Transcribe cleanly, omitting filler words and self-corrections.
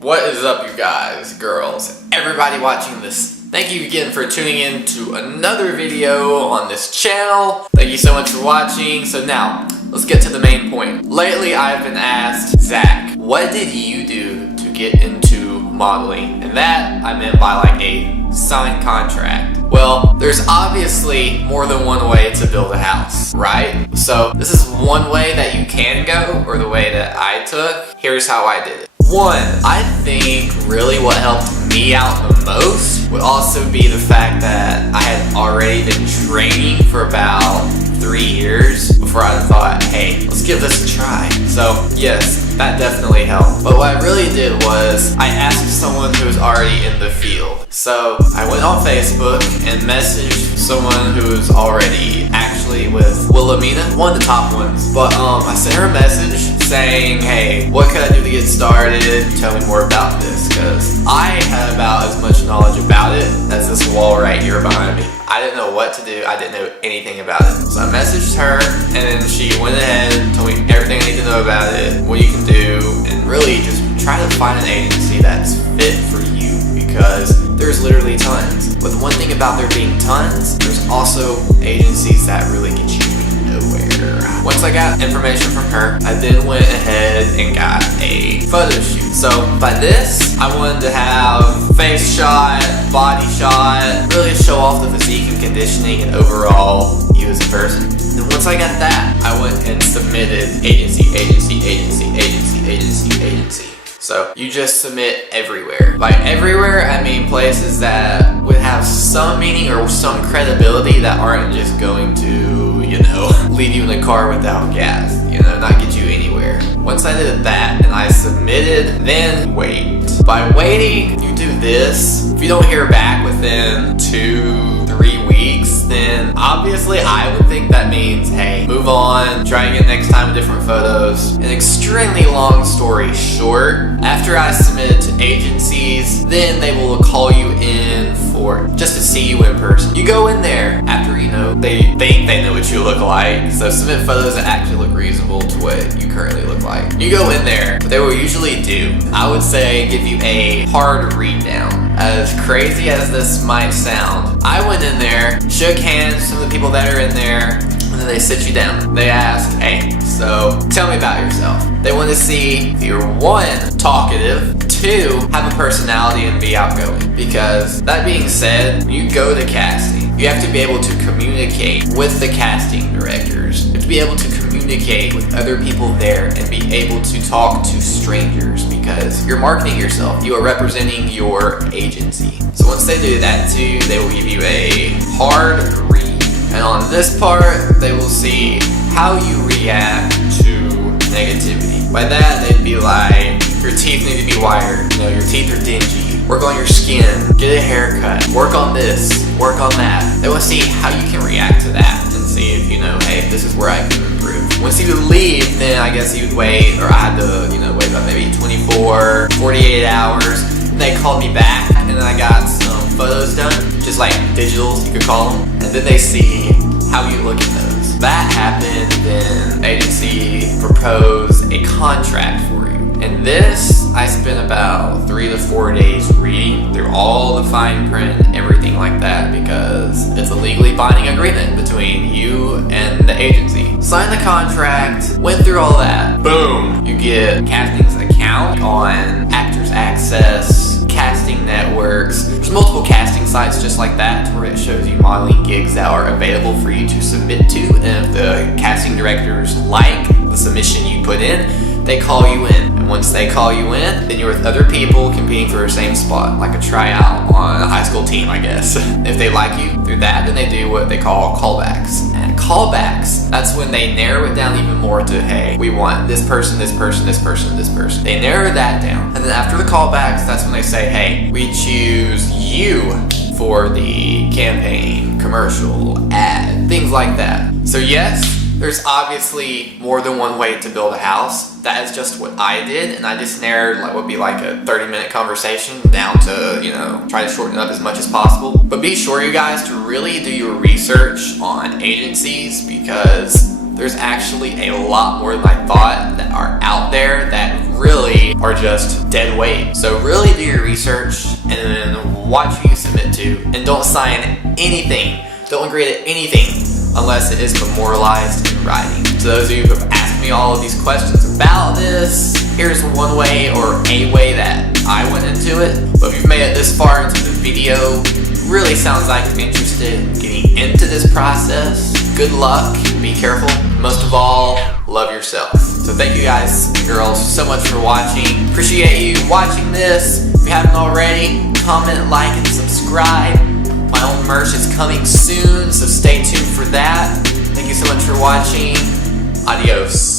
What is up, you guys, girls, everybody watching this? Thank you again for tuning in to another video on this channel. Thank you so much for watching. So now, let's get to the main point. Lately, I've been asked, Zach, what did you do to get into modeling? And that I meant by like a signed contract. Well, there's obviously more than one way to build a house, right? So this is one way that you can go, or the way that I took. Here's how I did it. One, I think really what helped me out the most would also be the fact that I had already been training for about 3 years before I thought, hey, let's give this a try. So yes, that definitely helped. But what I really did was I asked someone who was already in the field. So I went on Facebook and messaged someone who was already actually with Wilhelmina, one of the top ones. But I sent her a message saying, hey, what could I do to get started? Tell me more about this, because I had about as much knowledge about it as this wall right here behind me. I didn't know what to do. I didn't know anything about it. So I messaged her, and then she went ahead and told me everything I need to know about it, what you can do, and really just try to find an agency that's fit for you, because there's literally tons. But the one thing about there being tons, there's also agencies that really get you nowhere. Once I got information from her, I then went ahead and got a photo shoot. So by this, I wanted to have face shot, body shot, really show off the physique and conditioning and overall you as a person. And once I got that, I went and submitted agency. So you just submit everywhere. By everywhere, I mean places that would have some meaning or some credibility that aren't just going to, leave you in the car without gas, not get you anywhere. Once I did that and I submitted, then wait. By waiting, you do this. If you don't hear back within 2-3 weeks, then obviously I would think that means, hey, move on, try again next time with different photos. An extremely long story short, after I submitted to agencies, then they will call you in for just to see you in person. You go in there after, they think they know what you look like, so submit photos that actually look reasonable to what you currently look like. You go in there, what they will usually do, I would say, give you a hard read down. As crazy as this might sound, I went in there, shook hands with some of the people that are in there, and then they sit you down. They ask, hey, so tell me about yourself. They want to see if you're, 1, talkative, 2, have a personality and be outgoing. Because that being said, when you go to casting, you have to be able to communicate with the casting directors. You have to be able to communicate with other people there and be able to talk to strangers, because you're marketing yourself. You are representing your agency. So once they do that to you, they will give you a hard read. And on this part, they will see how you react to negativity. By that, they'd be like, your teeth need to be wired. Your teeth are dingy. Work on your skin. Get a haircut. Work on this. Work on that. They want to see how you can react to that and see if hey, this is where I can improve. Once you would leave, then I guess you'd wait, or I had to, wait about maybe 24, 48 hours. And they called me back, and then I got some photos done, just like digitals, you could call them. And then they see how you look at those. That happened, then agency proposed a contract for you. And this, I spent about 3 to 4 days reading through all the fine print and everything like that, because it's a legally binding agreement between you and the agency. Signed the contract, went through all that. Boom! You get Casting's account on Actors Access, Casting Networks. There's multiple casting sites just like that where it shows you modeling gigs that are available for you to submit to. And if the casting directors like the submission you put in, they call you in. And once they call you in, then you're with other people competing for the same spot, like a tryout on a high school team, I guess. If they like you through that, then they do what they call callbacks. And callbacks, that's when they narrow it down even more to, hey, we want this person, this person, this person, this person. They narrow that down. And then after the callbacks, that's when they say, hey, we choose you for the campaign, commercial, ad, things like that. So yes, there's obviously more than one way to build a house. That is just what I did, and I just narrowed what would be like a 30-minute conversation down to, try to shorten it up as much as possible. But be sure, you guys, to really do your research on agencies, because there's actually a lot more than I thought that are out there that really are just dead weight. So really do your research and then watch who you submit to, and don't sign anything. Don't agree to anything unless it is memorialized in writing. To those of you who have asked me all of these questions about this, here's one way or a way that I went into it. But if you've made it this far into the video, really sounds like you're interested in getting into this process. Good luck, be careful, most of all, love yourself. So thank you guys and girls so much for watching. Appreciate you watching this. If you haven't already, comment, like, and subscribe. My own merch is coming soon, so stay tuned for that. Thank you so much for watching. Adios.